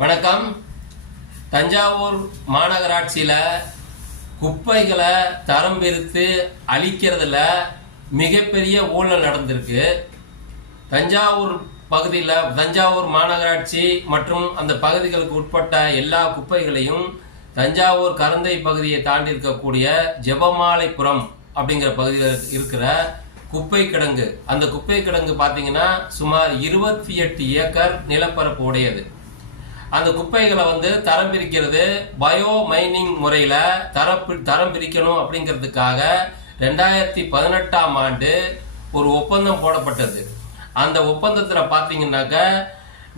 வணக்கம். தஞ்சாவூர் மாநகராட்சியில் குப்பைகளை தரம் பிரித்து அழிக்கிறதுல மிகப்பெரிய ஊழல் நடந்திருக்கு. தஞ்சாவூர் பகுதியில் தஞ்சாவூர் மாநகராட்சி மற்றும் அந்த பகுதிகளுக்கு உட்பட்ட எல்லா குப்பைகளையும் தஞ்சாவூர் கரந்தை பகுதியை தாண்டி இருக்கக்கூடிய ஜெபமாலைபுரம் அப்படிங்கிற பகுதியில் இருக்கிற குப்பை கிடங்கு, அந்த குப்பை கிடங்கு பார்த்தீங்கன்னா சுமார் 28 ஏக்கர் நிலப்பரப்பு உடையது. அந்த குப்பைகளை தரம் பிரிக்கிறது பயோ மைனிங் முறையில் தரம் பிரிக்கணும் அப்படிங்கிறதுக்காக 2018ஆம் ஆண்டு ஒரு ஒப்பந்தம் போடப்பட்டது. அந்த ஒப்பந்தத்தில் பார்த்தீங்கன்னாக்க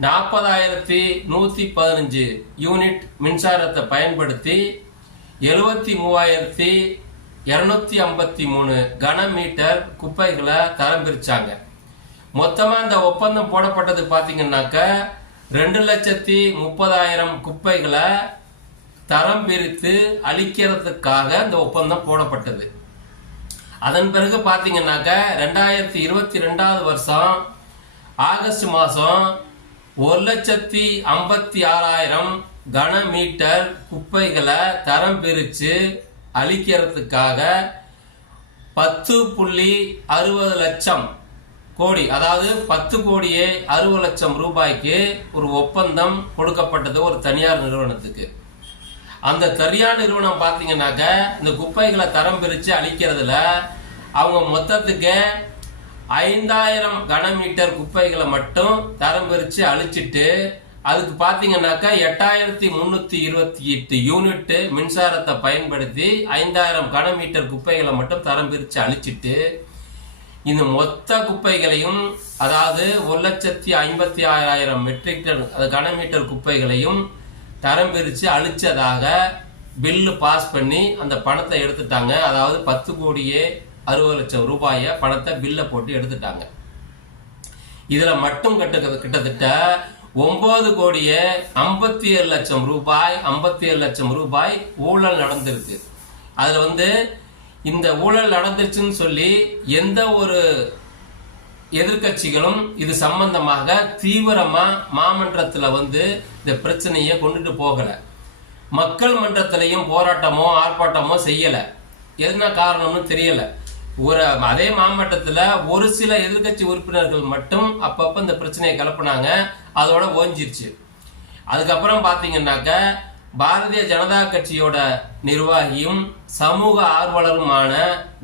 40,115 யூனிட் மின்சாரத்தை பயன்படுத்தி 73,253 கனமீட்டர் குப்பைகளை தரம் பிரிச்சாங்க. மொத்தமாக அந்த ஒப்பந்தம் போடப்பட்டது பார்த்தீங்கன்னாக்க 2,30,000 குப்பைகளை தரம் பிரித்து அழிக்கிறதுக்காக இந்த ஒப்பந்தம் போடப்பட்டது. அதன் பிறகு பார்த்தீங்கன்னாக்க 2022 வருஷம் ஆகஸ்ட் மாதம் 1,56,000 கனமீட்டர் குப்பைகளை தரம் பிரித்து அழிக்கிறதுக்காக 10.60 லட்சம் கோடி, அதாவது 10,60 லட்சம் ரூபாய்க்கு ஒரு ஒப்பந்தம் கொடுக்கப்பட்டது ஒரு தனியார் நிறுவனத்துக்கு. அந்த தனியார் நிறுவனம் பார்த்தீங்கன்னாக்க இந்த குப்பைகளை தரம் பிரித்து அழிக்கிறதுல அவங்க மொத்தத்துக்கு 5,000 கனமீட்டர் குப்பைகளை மட்டும் தரம் பிரித்து அழிச்சிட்டு அதுக்கு பார்த்தீங்கன்னாக்கா 8,328 யூனிட் மின்சாரத்தை பயன்படுத்தி 5,000 கனமீட்டர் குப்பைகளை மட்டும் தரம் பிரித்து அழிச்சிட்டு இந்த மொத்த குப்பைகளையும், அதாவது 1,56,000 மெட்ரிக் டன் கனமீட்டர் குப்பைகளையும் தரம் பிரித்து அழிச்சதாக பில்லு பாஸ் பண்ணி அந்த பணத்தை எடுத்துட்டாங்க. அதாவது 10,60 லட்சம் ரூபாயை பணத்தை பில்லை போட்டு எடுத்துட்டாங்க. இதுல மட்டும் கிட்டத்தட்ட 9,57 லட்சம் ரூபாய் 57 லட்சம் ரூபாய் ஊழல் நடந்திருக்கு. அதுல இந்த ஊழல் நடந்துருச்சுன்னு சொல்லி எந்த ஒரு எதிர்கட்சிகளும் இது சம்பந்தமாக தீவிரமா மாமன்றத்துல இந்த பிரச்சனையை கொண்டுட்டு போகல. மக்கள் மன்றத்திலையும் போராட்டமோ ஆர்ப்பாட்டமோ செய்யல. என்ன காரணம்னு தெரியல. அதே மாவட்டத்தில் ஒரு சில எதிர்கட்சி உறுப்பினர்கள் மட்டும் அப்பப்ப இந்த பிரச்சனையை கிளப்பினாங்க. அதோட ஓஞ்சிருச்சு. அதுக்கப்புறம் பார்த்தீங்கன்னாக்க பாரதிய ஜனதா கட்சியோட நிர்வாகியும் சமூக ஆர்வலருமான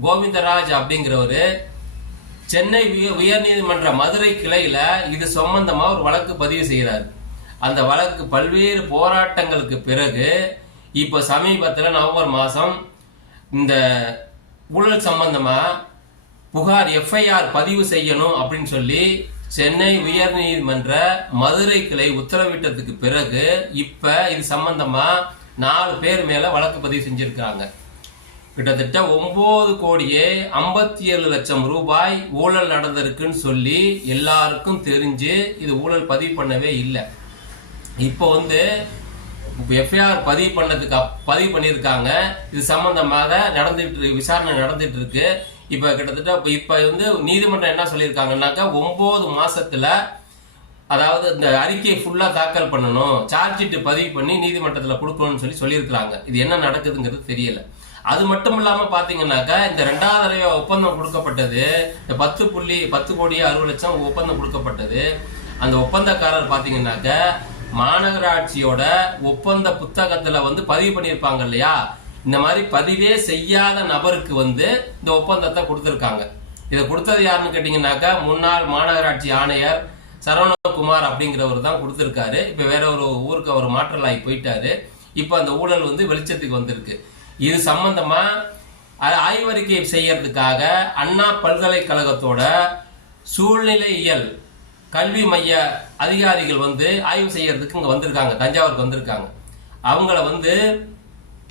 கோவிந்தராஜ் அப்படிங்கிறவரு சென்னை உயர்நீதிமன்ற மதுரை கிளையில இது சம்பந்தமா ஒரு வழக்கு பதிவு செய்கிறார். அந்த வழக்கு பல்வேறு போராட்டங்களுக்கு பிறகு இப்போ சமீபத்தில் நவம்பர் மாதம் இந்த ஊழல் சம்பந்தமா புகார் எஃப்ஐஆர் பதிவு செய்யணும் அப்படின்னு சொல்லி சென்னை உயர்நீதிமன்ற மதுரை கிளை உத்தரவிட்டதுக்கு பிறகு இப்ப இது சம்பந்தமா 4 பேர் மேல வழக்கு பதிவு செஞ்சிருக்காங்க. கிட்டத்தட்ட 9,57 லட்சம் ரூபாய் ஊழல் நடந்திருக்குன்னு சொல்லி எல்லாருக்கும் தெரிஞ்சு இது ஊழல் பதிவு பண்ணவே இல்லை. இப்போ எஃப்ஐஆர் பதிவு பண்ணியிருக்காங்க. இது சம்பந்தமாக விசாரணை நடந்துட்டு இருக்கு. இப்ப கிட்டத்தட்ட இப்ப நீதிமன்றம் என்ன சொல்லியிருக்காங்கன்னாக்கா 9 மாசத்துல, அதாவது இந்த அறிக்கையை ஃபுல்லா தாக்கல் பண்ணணும், சார்ஜ் ஷீட் பதிவு பண்ணி நீதிமன்றத்தில் கொடுக்கணும்னு சொல்லியிருக்கிறாங்க. இது என்ன நடக்குதுங்கிறது தெரியல. அது மட்டும் இல்லாம பாத்தீங்கன்னாக்கா இந்த 2வது தடவை ஒப்பந்தம் கொடுக்கப்பட்டது, இந்த 10,60 லட்சம் ஒப்பந்தம் கொடுக்கப்பட்டது. அந்த ஒப்பந்தக்காரர் பாத்தீங்கன்னாக்க மாநகராட்சியோட ஒப்பந்த புத்தகத்துல பதிவு பண்ணியிருப்பாங்க இல்லையா, இந்த மாதிரி பதிவே செய்யாத நபருக்கு இந்த ஒப்பந்தத்தை கொடுத்திருக்காங்க. இதை கொடுத்தது யாருன்னு கேட்டீங்கன்னாக்கா முன்னாள் மாநகராட்சி ஆணையர் சரவணகுமார் அப்படிங்கிறவர் தான் கொடுத்திருக்காரு. இப்ப வேற ஒரு ஊருக்கு அவர் மாற்றலாகி போயிட்டாரு. இப்ப அந்த ஊழல் வெளிச்சத்துக்கு வந்திருக்கு. இது சம்பந்தமா ஆய்வறிக்கை செய்யறதுக்காக அண்ணா பல்கலைக்கழகத்தோட சூழ்நிலையியல் கல்வி மைய அதிகாரிகள் ஆய்வு செய்யறதுக்கு இங்க வந்திருக்காங்க, தஞ்சாவூருக்கு வந்திருக்காங்க. அவங்கள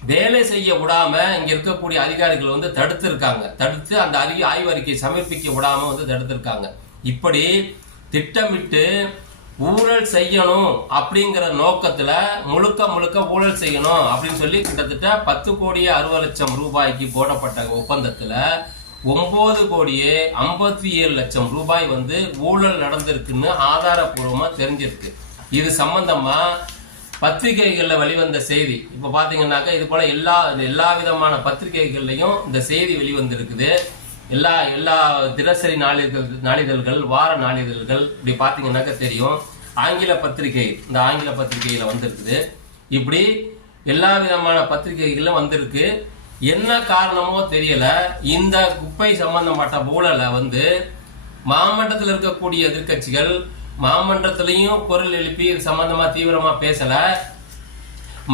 வேலை செய்ய விடாம இங்க இருக்கக்கூடிய அதிகாரிகள் தடுத்து அந்த ஆய்வறிக்கை சமர்ப்பிக்க விடாம தடுத்திருக்காங்க. இப்படி திட்டமிட்டு ஊழல் செய்யணும் அப்படிங்கிற நோக்கத்துல முழுக்க ஊழல் செய்யணும் அப்படின்னு சொல்லி கிட்டத்தட்ட 10,60 லட்சம் ரூபாய்க்கு போடப்பட்ட ஒப்பந்தத்துல 9,57 லட்சம் ரூபாய் ஊழல் நடந்திருக்குன்னு ஆதாரப்பூர்வமா தெரிஞ்சிருக்கு. இது சம்பந்தமா பத்திரிகைகள்ல வெளிவந்த செய்தி. இப்ப பாத்தீங்கன்னாக்கா இது போல எல்லா விதமான பத்திரிகைகள்லயும் இந்த செய்தி வெளிவந்திருக்குது. எல்லா தினசரி நாளிதழ்கள், வார நாளிதழ்கள் இப்படி பாத்தீங்கன்னாக்கா தெரியும். ஆங்கில பத்திரிகை, இந்த ஆங்கில பத்திரிகையில வந்திருக்குது. இப்படி எல்லா விதமான பத்திரிகைகளும் வந்திருக்கு. என்ன காரணமோ தெரியல, இந்த குப்பை சம்பந்தப்பட்ட ஊழலை மாமன்றத்தில் இருக்கக்கூடிய எதிர்கட்சிகள் மாமன்றத்திலையும் குரல் எழுப்பி இது சம்பந்தமா தீவிரமா பேசல,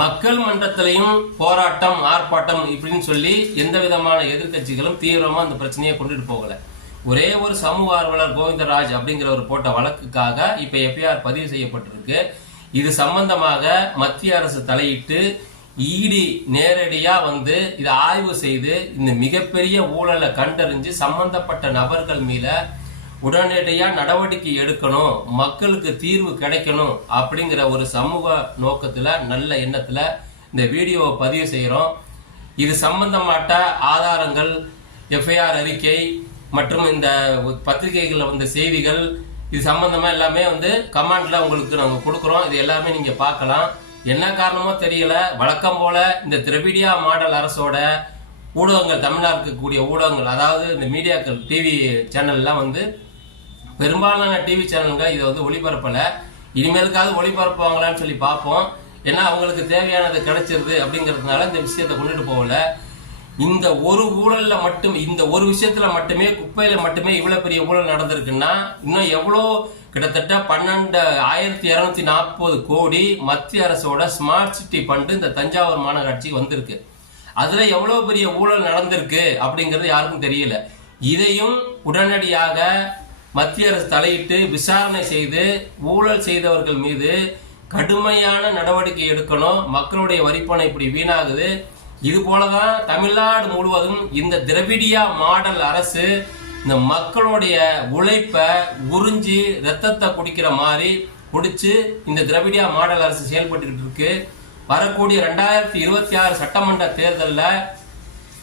மக்கள் மன்றத்திலையும் போராட்டம், ஆர்ப்பாட்டம் இப்படின்னு சொல்லி எந்த விதமான எதிர்கட்சிகளும் தீவிரமா அந்த பிரச்சனையை கொண்டுட்டு போகல. ஒரே ஒரு சமூக ஆர்வலர் கோவிந்தராஜ் அப்படிங்கிறவர் போட்ட வழக்குக்காக இப்ப எஃப்ஐஆர் பதிவு செய்யப்பட்டிருக்கு. இது சம்பந்தமாக மத்திய அரசு தலையிட்டு இடி நேரடியா இதை ஆய்வு செய்து இந்த மிகப்பெரிய ஊழலை கண்டறிஞ்சு சம்பந்தப்பட்ட நபர்கள் மீத உடனடியா நடவடிக்கை எடுக்கணும், மக்களுக்கு தீர்வு கிடைக்கணும் அப்படிங்கிற ஒரு சமூக நோக்கத்துல, நல்ல எண்ணத்துல இந்த வீடியோவை பதிவு செய்யறோம். இது சம்பந்தப்பட்ட ஆதாரங்கள், எஃப்ஐஆர் அறிக்கை மற்றும் இந்த பத்திரிகைகள்ல வந்த செய்திகள், இது சம்பந்தமா எல்லாமே கமெண்ட்ல உங்களுக்கு நாங்க கொடுக்குறோம். இது எல்லாமே நீங்க பார்க்கலாம். என்ன காரணமோ தெரியல, வழக்கம் போல இந்த திரவிடியா மாடல் அரசோட ஊடகங்கள், தமிழ்நாடு இருக்கக்கூடிய ஊடகங்கள், அதாவது இந்த மீடியாக்கள், டிவி சேனல்லாம் பெரும்பாலான டிவி சேனலுங்க இதை ஒளிபரப்பல. இனிமேலுக்காவது ஒளிபரப்புவாங்களான்னு சொல்லி பார்ப்போம். ஏன்னா அவங்களுக்கு தேவையானது கிடைச்சிருது அப்படிங்கிறதுனால இந்த விஷயத்தை கொண்டுட்டு போகல. இந்த ஒரு ஊழல்ல மட்டும், இந்த ஒரு விஷயத்துல மட்டுமே, குப்பையில மட்டுமே இவ்வளவு பெரிய ஊழல் நடந்திருக்குன்னா இன்னும் எவ்வளோ, கிட்டத்தட்ட 12,240 கோடி மத்திய அரசோட ஸ்மார்ட் சிட்டி ஃபண்ட் இந்த தஞ்சாவூர் மாநகராட்சிக்கு வந்திருக்கு. அதுல எவ்வளவு பெரிய ஊழல் நடந்திருக்கு அப்படிங்கிறது யாருக்கும் தெரியல. இதையும் உடனடியாக மத்திய அரசு தலையிட்டு விசாரணை செய்து ஊழல் செய்தவர்கள் மீது கடுமையான நடவடிக்கை எடுக்கணும். மக்களுடைய வரிப்பணம் இப்படி வீணாகுது. இது போலதான் தமிழ்நாடு முழுவதும் இந்த திரவிடியா மாடல் அரசு இந்த மக்களுடைய உழைப்ப உறிஞ்சி ரத்தத்தை குடிக்கிற மாதிரி குடிச்சு இந்த திரவிடியா மாடல் அரசு செயல்பட்டு இருக்கு. வரக்கூடிய 2026 சட்டமன்ற தேர்தலில்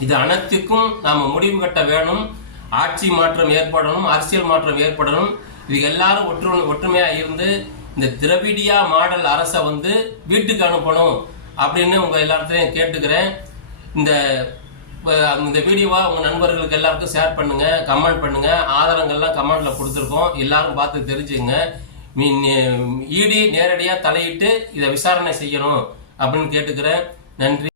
இது அனைத்துக்கும் நாம முடிவு கட்ட வேணும். ஆட்சி மாற்றம் ஏற்படணும், அரசியல் மாற்றம் ஏற்படணும். இது எல்லாரும் ஒற்றுமையா இருந்து இந்த திரவிடியா மாடல் அரசை வீட்டுக்கு அனுப்பணும் அப்படின்னு உங்க எல்லாத்தையும் கேட்டுக்கிறேன். இந்த வீடியோவா உங்க நண்பர்களுக்கு எல்லாருக்கும் ஷேர் பண்ணுங்க, கமெண்ட் பண்ணுங்க. ஆதாரங்கள்லாம் கமெண்ட்ல கொடுத்துருக்கோம், எல்லாரும் பார்த்து தெரிஞ்சுங்க. இடி நேரடியா தலையிட்டு இதை விசாரணை செய்யணும் அப்படின்னு கேட்டுக்கிறேன். நன்றி.